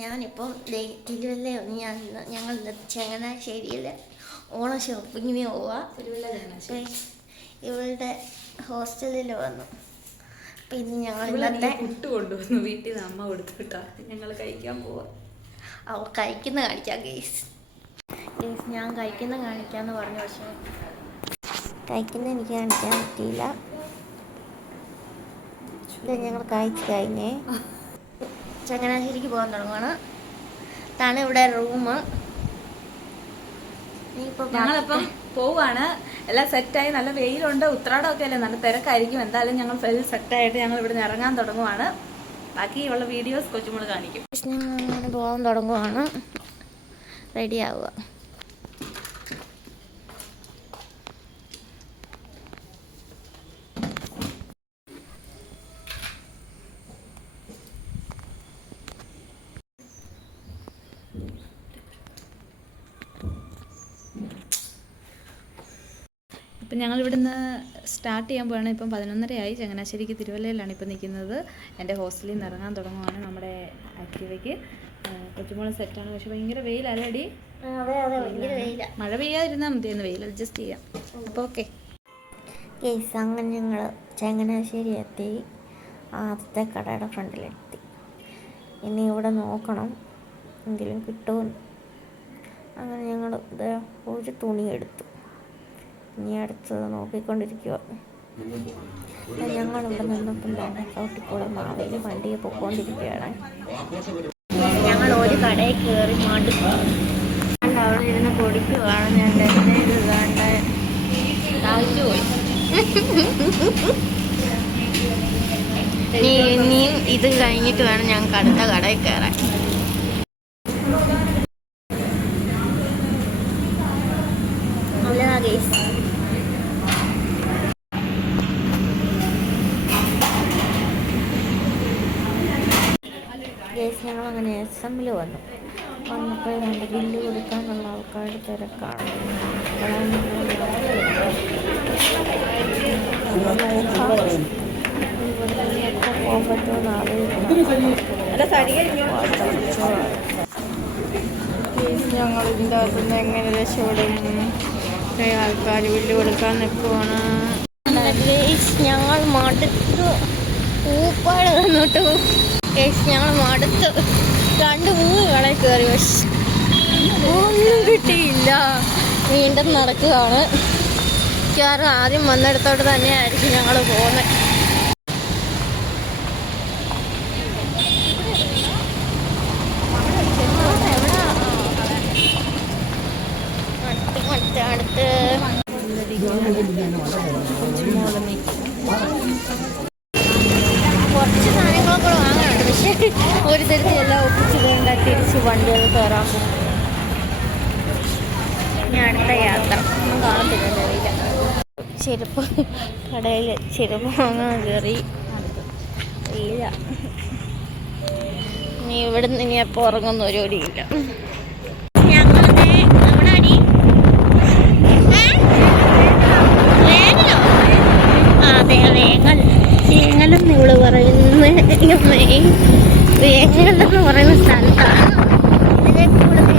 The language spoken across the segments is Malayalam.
ഞാനിപ്പം തിരുവല്ല ഞങ്ങൾ ചങ്ങനാശ്ശേരിയിൽ ഓണ ഷോപ്പിങ്ങിന് പോവാം. ഇവളുടെ ഹോസ്റ്റലിൽ വന്നു. പിന്നെ ഞങ്ങൾ ഇന്നത്തെ പുട്ട് കൊണ്ടുവന്നു വീട്ടിൽ നിന്ന് അമ്മ കൊടുത്തിട്ടാ ഞങ്ങൾ കഴിക്കാൻ പോവാ. അവൾ കഴിക്കുന്ന കാണിക്കാം ഗേസ്. ഞാൻ കഴിക്കുന്ന കാണിക്കാന്ന് പറഞ്ഞു, പക്ഷേ കഴിക്കുന്ന എനിക്ക് കാണിക്കാൻ പറ്റിയില്ല. ഞങ്ങൾ കഴിച്ച് കഴിഞ്ഞേ ചങ്ങനാശ്ശേരിക്ക് പോകാൻ തുടങ്ങുവാണ്. ഇതാണ് ഇവിടെ റൂം. ഞങ്ങളിപ്പം പോവാണ്. എല്ലാം സെറ്റായി. നല്ല വെയിലുണ്ട്, ഉത്രാടമൊക്കെ അല്ലേ, നല്ല തിരക്കായിരിക്കും. എന്തായാലും ഞങ്ങൾ ഫുൾ സെറ്റായിട്ട് ഞങ്ങൾ ഇവിടെ നിന്ന് ഇറങ്ങാൻ തുടങ്ങുവാണ്. ബാക്കിയുള്ള വീഡിയോസ് കൊച്ചുമോള് കാണിക്കും. ഞങ്ങൾ പോകാൻ തുടങ്ങുവാണ്. റെഡി ആവുക. ഇപ്പം ഞങ്ങൾ ഇവിടുന്ന് സ്റ്റാർട്ട് ചെയ്യാൻ പോവാണ്. ഇപ്പം 11:30 ചങ്ങനാശ്ശേരിക്ക് തിരുവല്ലയിലാണ് ഇപ്പം നിൽക്കുന്നത്. എൻ്റെ ഹോസ്റ്റലിൽ നിന്ന് ഇറങ്ങാൻ തുടങ്ങുവാണ് നമ്മുടെ ആക്റ്റീവയ്ക്ക്. കൊച്ചുമോള് സെറ്റാണ്, പക്ഷെ ഭയങ്കര വെയിലല്ലേടി. മഴ പെയ്യാതിരുന്നാൽ മതിയെന്ന്, വെയിൽ അഡ്ജസ്റ്റ് ചെയ്യാം. അപ്പോൾ ഓക്കെ കേസ്. അങ്ങനെ ഞങ്ങൾ ചങ്ങനാശ്ശേരി എത്തി. ആദ്യത്തെ കടയുടെ ഫ്രണ്ടിലെത്തി. ഇനി ഇവിടെ നോക്കണം എങ്കിലും കിട്ടുമെന്ന്. അങ്ങനെ ഞങ്ങൾ ഒരു തുണി എടുത്തു. ഇനി അടുത്തത് നോക്കിക്കൊണ്ടിരിക്കുക. ഞങ്ങളിവിടെ നിന്നപ്പോൾ തന്നെ ചവിട്ടിക്കൂടെ മാവേലി വണ്ടിയെ പൊയ്ക്കൊണ്ടിരിക്കുകയാണ്. ഞങ്ങൾ ഒരു കടയിൽ കയറി മടുത്തു. അവിടെ ഇരുന്ന് പൊടിക്കുവാണ്. ഞാൻ കണ്ട് താഴ്ച പോയി. ഇനിയും ഇത് കഴിഞ്ഞിട്ട് വേണം ഞങ്ങൾക്ക് അടുത്ത കടയിൽ കയറാൻ. ഞങ്ങളങ്ങനെ SM വന്നപ്പോൾ രണ്ട് ബില്ല് കൊടുക്കാനുള്ള ആൾക്കാരുടെ തിരക്കാണ്. പോകാൻ പറ്റുമെന്ന് ഞങ്ങൾ ഇതിൻ്റെ അകത്തുനിന്ന് എങ്ങനെ രക്ഷപ്പെടും? ആൾക്കാർ ബില്ല് കൊടുക്കാൻ നിൽക്കുവാണ്. ഞങ്ങൾ മടുത്ത് ഊപ്പാട് തന്നിട്ട് ഞങ്ങൾ മടുത്ത് 2-3 കടയിൽ കയറി, പക്ഷെ ഒന്നും കിട്ടിയില്ല. വീണ്ടും നടക്കുകയാണ്. മിക്കവാറും ആദ്യം വന്നിടത്തോട്ട് തന്നെയായിരിക്കും ഞങ്ങൾ പോകുന്നത്. അടുത്ത് കുറച്ച് സാധനങ്ങളൊക്കെ വാങ്ങാനുണ്ട്, പക്ഷേ ഒരു തരത്തിലെല്ലാം ഒപ്പിച്ചതുകൊണ്ട് തിരിച്ച് വണ്ടികൾ കയറാൻ പോകും. ഇനി അടുത്ത യാത്ര ഒന്നും കാണത്തില്ല. ചെരുപ്പ് കടയിൽ ചെരുപ്പ് വാങ്ങാൻ കയറി. ഇല്ല, ഇനി ഇവിടുന്ന് ഇനി എപ്പോൾ ഉറങ്ങുന്ന ഒരു ഒടിയില്ല. വേങ്ങലെന്ന് ഇവള് പറയുന്നത്, വേങ്ങലെന്ന് പറയുന്ന സ്ഥലത്താണ്. ഇതിനെ കൂടുതൽ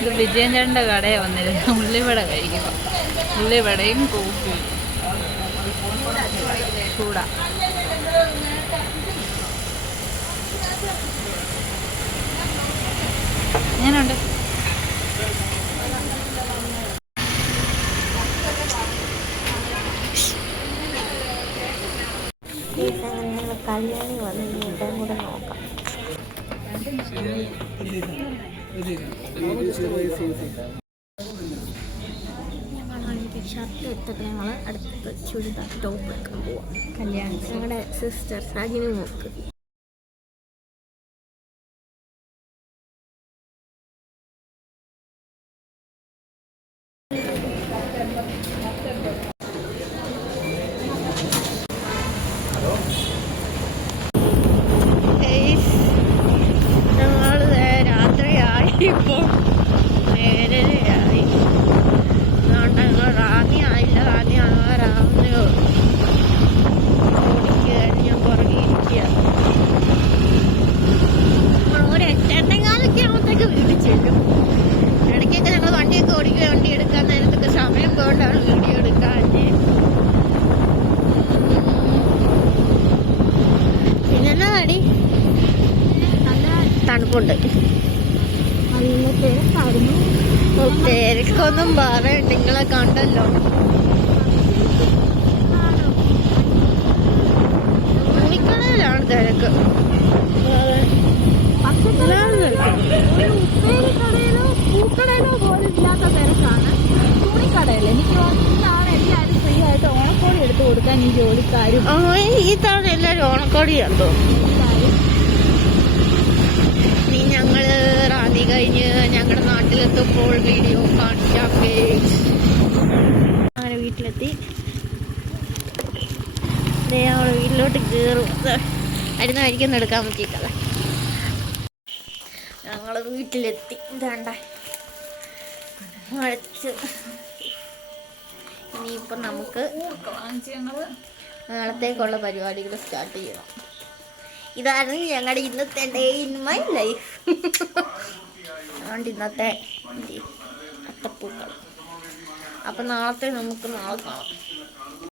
ഇത് വിജയൻ ചേട്ടൻ്റെ കടയാണ് വന്നിരുന്നത്. ഉള്ളിവട കഴിക്കുക. ഉള്ളിവടയും കോഫിയും ചൂടാ. എങ്ങനെയുണ്ട്? കല്യാണി വന്ന് ഇടം കൂടെ നോക്കാം. ഷർട്ട് എടുത്തിട്ട് ഞങ്ങൾ അടുത്ത് ചുരിദാർ ടോപ്പ് എടുക്കാൻ പോവാം. കല്യാണി ഞങ്ങളുടെ സിസ്റ്റർ സജിന് നോക്ക്. രാത്രിയായി, ഇപ്പോൾ 7:30 റാന്നി ആയില്ല. റാന്നി ആകാറാവുന്നേ ഓടിക്കുക. ഞാൻ പുറകെ ഇരിക്കുക. ഒരു 8:30 ആകുമ്പോഴത്തേക്ക് വീട്ടിൽ ചെല്ലും. ഇടയ്ക്കൊക്കെ ഞങ്ങൾ വണ്ടിയൊക്കെ ഓടിക്കുക. വണ്ടി എടുക്കാൻ നേരത്തൊക്കെ സമയം പോകൊണ്ടാണ് വീഡിയോ എടുക്കാൻ. പിന്നെന്നാ അടി നല്ല തണുപ്പുണ്ട്. നല്ല തിരക്കായിരുന്നു. തിരക്കൊന്നും പറയണ്ട, നിങ്ങളെ കണ്ടല്ലോ. തുണിക്കടയിലാണ് തിരക്ക്. ഉപ്പേരിക്കടയിലോ പൂക്കടയിലോ പോലും ഇല്ലാത്ത തിരക്കാണ് തുണിക്കടയിൽ. എനിക്ക് തോന്നുന്നതാണ് എല്ലാവരും ഫ്രീ ആയിട്ട് ഓണക്കോടി എടുത്ത് കൊടുക്കാൻ ഈ ജോലിക്കാരും. ഈ തവണ എല്ലാവരും ഓണക്കോടിയാന്ന് തോന്നുന്നു. ഇനി ഞങ്ങള് റാന്നി കഴിഞ്ഞ് ഞങ്ങളുടെ നാട്ടിലെത്തുമ്പോൾ വീഡിയോ കാണിക്കാം. അങ്ങനെ വീട്ടിലെത്തി. അവളെ വീട്ടിലോട്ട് കയറും. അരുന്ന് കഴിക്കുന്ന എടുക്കാൻ പറ്റിയിട്ടല്ല. ഞങ്ങൾ വീട്ടിലെത്തി. ഇതാണ്ട മഴച്ച്. ഇനിയിപ്പം നമുക്ക് നാളത്തേക്കുള്ള പരിപാടികൾ സ്റ്റാർട്ട് ചെയ്യണം. ഇതാണ് ഞങ്ങളുടെ ഇന്നത്തെ ഡേ ഇൻ മൈ ലൈഫ്. അതുകൊണ്ട് ഇന്നത്തെ അത്തപ്പൂക്കൾ. അപ്പം നാളെ കാണാം.